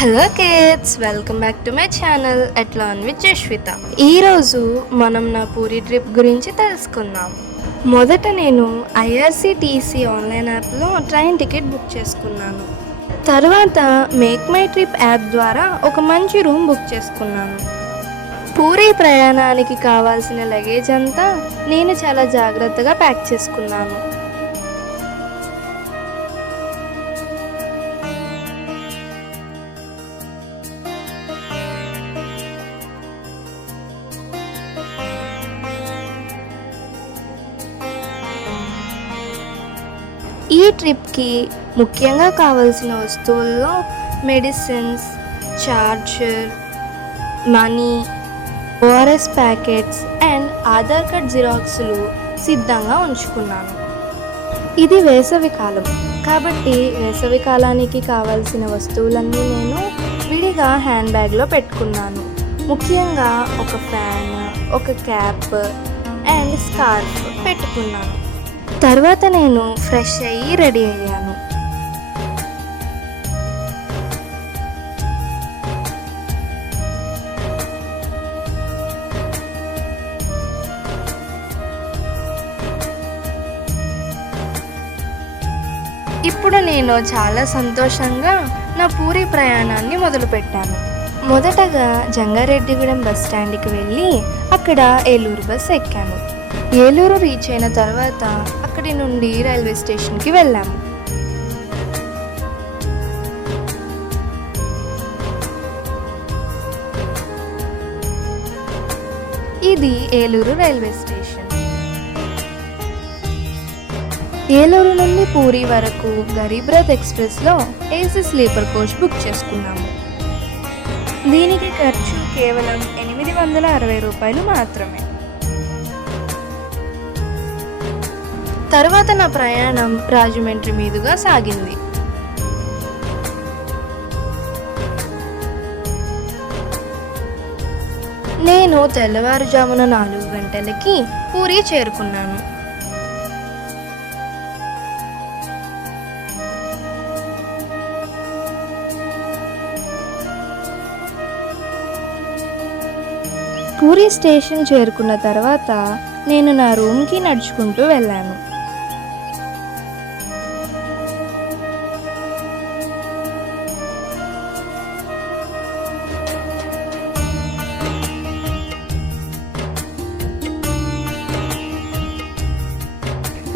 Hello kids, welcome back to my channel at learn with Jashwitha. ఈరోజు మనం నా puri trip గురించి తెలుసుకుందాం. మొదట నేను ఐఆర్సిటీసీ ఆన్లైన్ యాప్లో ట్రైన్ టికెట్ బుక్ చేసుకున్నాను. తర్వాత మేక్ మై ట్రిప్ యాప్ ద్వారా ఒక మంచి రూమ్ బుక్ చేసుకున్నాను. పూరి ప్రయాణానికి కావాల్సిన లగేజ్ అంతా నేను చాలా జాగ్రత్తగా ప్యాక్ చేసుకున్నాను. ఈ ట్రిప్కి ముఖ్యంగా కావాల్సిన వస్తువుల్లో medicines, charger, money, ORS packets and Aadhaar card జిరాక్స్లు సిద్ధంగా ఉంచుకున్నాను. ఇది వేసవికాలం కాబట్టి వేసవికాలానికి కావాల్సిన వస్తువులన్నీ నేను విడిగా హ్యాండ్ బ్యాగ్లో పెట్టుకున్నాను. ముఖ్యంగా ఒక ఫ్యాన్, ఒక క్యాప్ అండ్ స్కార్ఫ్ పెట్టుకున్నాను. తర్వాత నేను ఫ్రెష్ అయ్యి రెడీ అయ్యాను. ఇప్పుడు నేను చాలా సంతోషంగా నా పూరి ప్రయాణాన్ని మొదలుపెట్టాను. మొదటగా జంగారెడ్డిగూడెం బస్ స్టాండ్కి వెళ్ళి అక్కడ ఏలూరు బస్ ఎక్కాను. ఏలూరు రీచ్ అయిన తర్వాత అక్కడి నుండి రైల్వే స్టేషన్కి వెళ్ళాము. ఇది ఏలూరు రైల్వే స్టేషన్. ఏలూరు నుండి పూరి వరకు గరీబ్ రథ్ ఎక్స్ప్రెస్లో ఏసీ స్లీపర్ కోచ్ బుక్ చేసుకున్నాము. దీనికి ఖర్చు కేవలం 860 రూపాయలు మాత్రమే. తర్వాత నా ప్రయాణం రాజమండ్రి మీదుగా సాగింది. నేను తెల్లవారుజామున 4 గంటలకి పూరి చేరుకున్నాను. పూరి స్టేషన్ చేరుకున్న తర్వాత నేను నా రూమ్కి నడుచుకుంటూ వెళ్ళాను.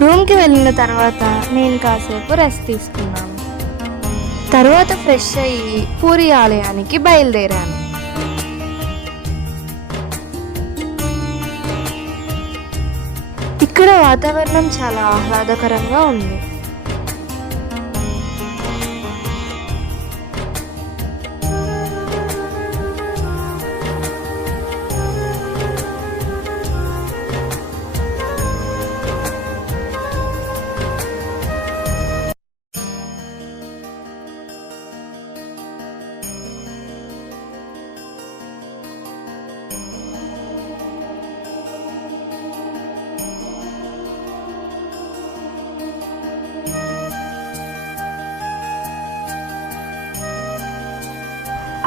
రూమ్కి వెళ్ళిన తర్వాత నేను కాసేపు రెస్ట్ తీసుకున్నాను. తర్వాత ఫ్రెష్ అయ్యి పూరి ఆలయానికి బయలుదేరాను. ఇక్కడ వాతావరణం చాలా ఆహ్లాదకరంగా ఉంది.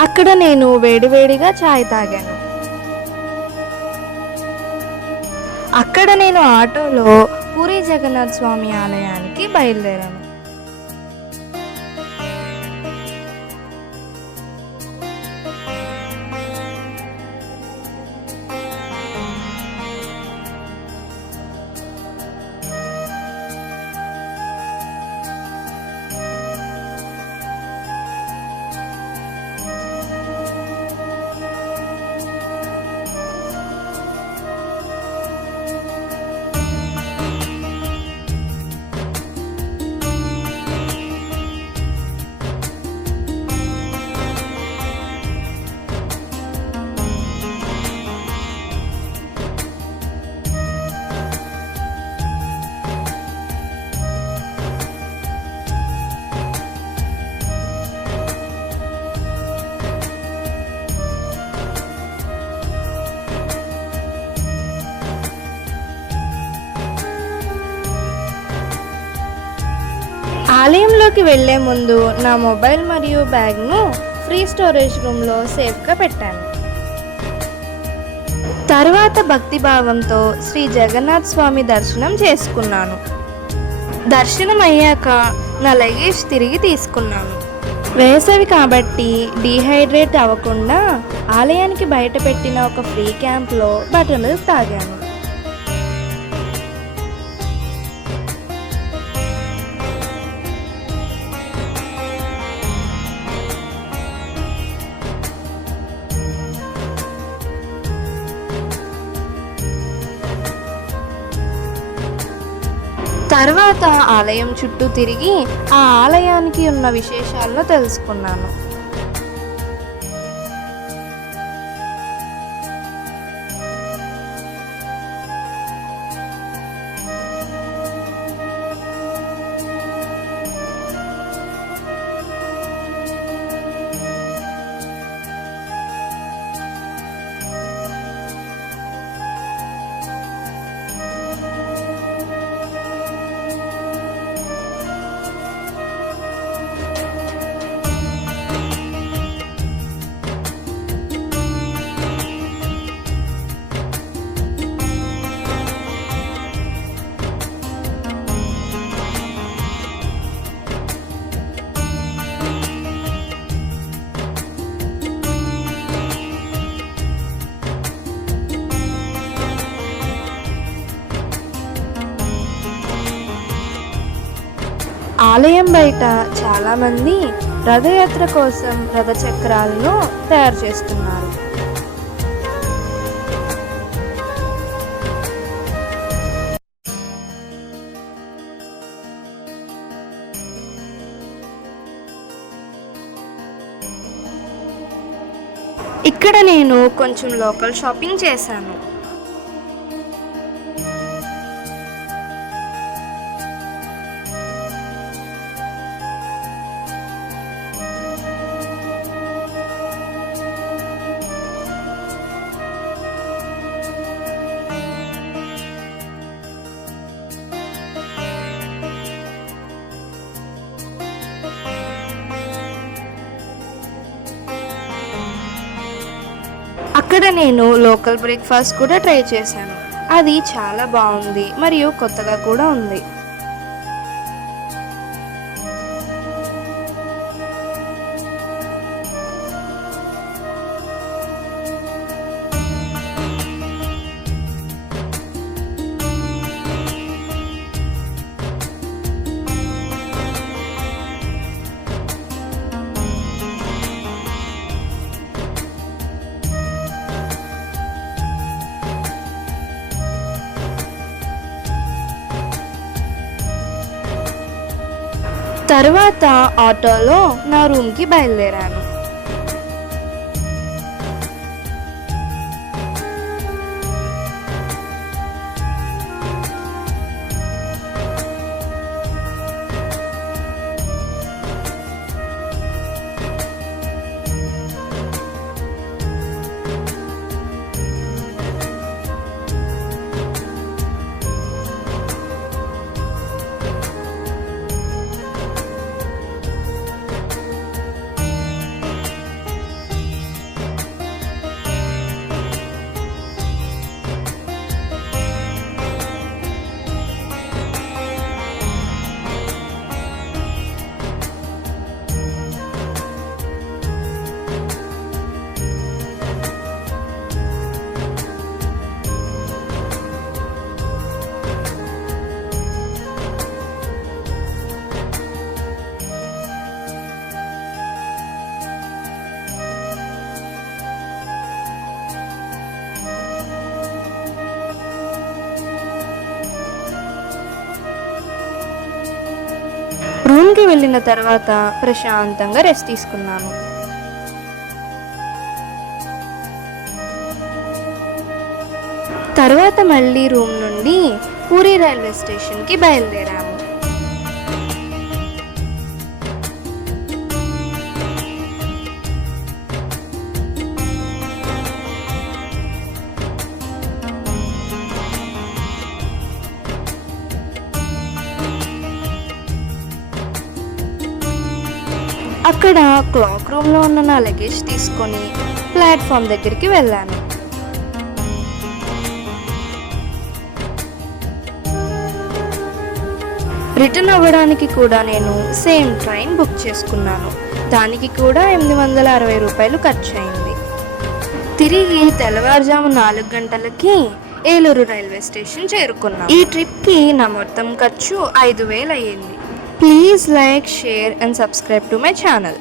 అక్కడ నేను వేడివేడిగా చాయ్ తాగాను. అక్కడ నేను ఆటోలో పూరి జగన్నాథ స్వామి ఆలయానికి బయలుదేరాను. ఆలయంలోకి వెళ్లే ముందు నా మొబైల్ మరియు బ్యాగ్ను ఫ్రీ స్టోరేజ్ రూమ్లో సేఫ్గా పెట్టాను. తర్వాత భక్తిభావంతో శ్రీ జగన్నాథ్ స్వామి దర్శనం చేసుకున్నాను. దర్శనం అయ్యాక నా లగేజ్ తిరిగి తీసుకున్నాను. వేసవి కాబట్టి డీహైడ్రేట్ అవ్వకుండా ఆలయానికి బయట పెట్టిన ఒక ఫ్రీ క్యాంప్లో బటర్ మిల్క్ తాగాను. తర్వాత ఆలయం చుట్టూ తిరిగి ఆ ఆలయానికి ఉన్న విశేషాలను తెలుసుకున్నాను. ఆలయం బయట చాలామంది రథయాత్ర కోసం రథచక్రాలను తయారు చేస్తున్నారు. ఇక్కడ నేను కొంచెం లోకల్ షాపింగ్ చేశాను. అక్కడ నేను లోకల్ బ్రేక్ఫాస్ట్ కూడా ట్రై చేశాను. అది చాలా బాగుంది మరియు కొత్తగా కూడా ఉంది. తర్వాత ఆటోలో నా రూమ్కి బయలుదేరాను. రూమ్కి వెళ్ళిన తర్వాత ప్రశాంతంగా రెస్ట్ తీసుకున్నాను. తర్వాత మళ్ళీ రూమ్ నుండి పూరీ రైల్వే స్టేషన్కి బయలుదేరాము. అక్కడ ఇక్కడ క్లాక్ రూమ్లో ఉన్న నా లగేజ్ తీసుకొని ప్లాట్ఫామ్ దగ్గరికి వెళ్ళాను. రిటర్న్ అవ్వడానికి కూడా నేను సేమ్ ట్రైన్ బుక్ చేసుకున్నాను. దానికి కూడా 860 రూపాయలు ఖర్చు అయింది. తిరిగి తెల్లవారుజాము 4 గంటలకి ఏలూరు రైల్వే స్టేషన్ చేరుకున్నాను. ఈ ట్రిప్కి నా మొత్తం ఖర్చు 5000 అయ్యింది. Please like, share and subscribe to my channel.